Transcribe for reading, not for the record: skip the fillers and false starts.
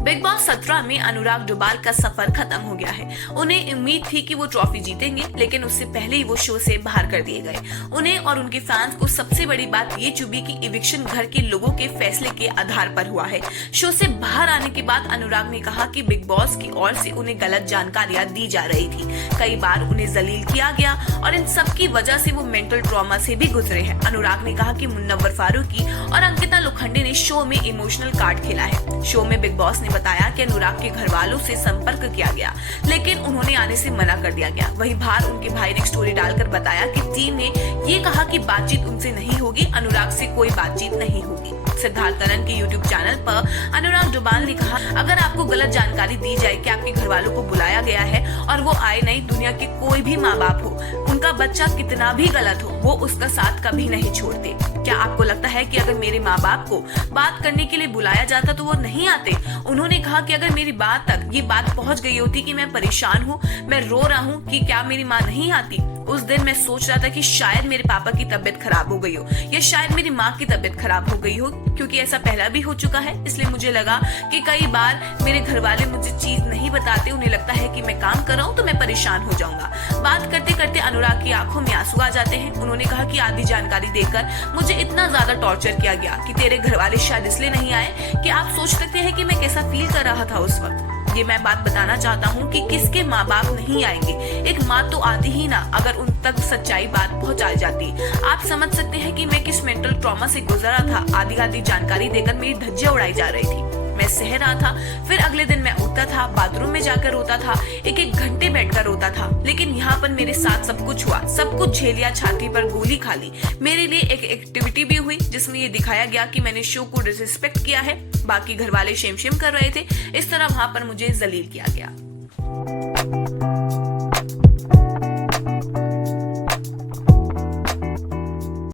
Big boss 17 में अनुराग डोभाल का सफर खत्म हो गया है। उन्हें उम्मीद थी कि वो ट्रॉफी जीतेंगे, लेकिन उससे पहले ही वो शो से बाहर कर दिए गए। उन्हें और उनके फैंस को सबसे बड़ी बात ये चुभी कि इविक्शन घर के लोगों के फैसले के आधार पर हुआ है। शो से बाहर आने के बाद अनुराग ने कहा कि बिग बॉस की ओर से उन्हें गलत जानकारियां दी जा रही थी। कई बार उन्हें जलील किया गया और इन सब की वजह से वो मेंटल ट्रॉमा से भी गुजरे हैं। अनुराग ने कहा कि मुन्नवर फारूकी और अंकिता लोखंडे ने शो में इमोशनल कार्ड खेला है। शो में बिग बॉस ने बताया कि अनुराग के घर वालों से संपर्क किया गया, लेकिन उन्होंने आने से मना कर दिया गया। वहीं बाहर उनके भाई ने एक स्टोरी डालकर बताया कि टीम ने ये कहा कि बातचीत उनसे नहीं होगी, अनुराग से कोई बातचीत नहीं होगी। सिद्धार्थ तनन के YouTube चैनल पर अनुराग डोभाल ने कहा, अगर आपको गलत जानकारी दी जाए कि आपके घर वालों को बुलाया गया है और वो आए नहीं, दुनिया के कोई भी माँ बाप हो, उनका बच्चा कितना भी गलत हो, वो उसका साथ कभी नहीं छोड़ते। क्या आपको लगता है कि अगर मेरे माँ बाप को बात करने के लिए बुलाया जाता तो वो नहीं आते? उन्होंने कहा कि अगर मेरी बात तक ये बात पहुंच गई होती कि मैं परेशान हूँ, मैं रो रहा हूँ कि क्या मेरी माँ नहीं आती, उस दिन मैं सोच रहा था कि शायद मेरे पापा की तबीयत खराब हो गई हो या शायद मेरी माँ की तबीयत खराब हो गई हो, क्योंकि ऐसा पहला भी हो चुका है। इसलिए मुझे लगा कि कई बार मेरे घर वाले मुझे चीज नहीं बताते, उन्हें लगता है कि मैं काम कर रहा हूँ तो मैं परेशान हो जाऊंगा। बात करते करते अनुराग की आंखों में आंसू आ जाते हैं। उन्होंने कहा कि आधी जानकारी देकर मुझे इतना ज्यादा टॉर्चर किया गया कि तेरे घर वाले शायद इसलिए नहीं आए कि आप सोच सकते हैं कि मैं कैसा फील कर रहा था उस वक्त। ये मैं बात बताना चाहता हूँ कि किसके माँ बाप नहीं आएंगे, एक माँ तो आती ही ना अगर उन तक सच्चाई बात पहुँचाई जाती। आप समझ सकते हैं कि मैं किस मेंटल ट्रॉमा से गुजरा था। आधी आधी जानकारी देकर मेरी धज्जियां उड़ाई जा रही थी। मैं सह रहा था, फिर अगले दिन मैं उठता था, बाथरूम में जाकर रोता था, एक एक घंटे बैठकर रोता था। लेकिन यहाँ पर मेरे साथ सब कुछ हुआ, सब कुछ झेलिया, छाती पर गोली खा ली। मेरे लिए एक एक्टिविटी भी हुई जिसमें ये दिखाया गया कि मैंने शो को डिसरिस्पेक्ट किया है। बाकी घर वाले शेम शेम कर रहे थे, इस तरह वहां पर मुझे जलील किया गया।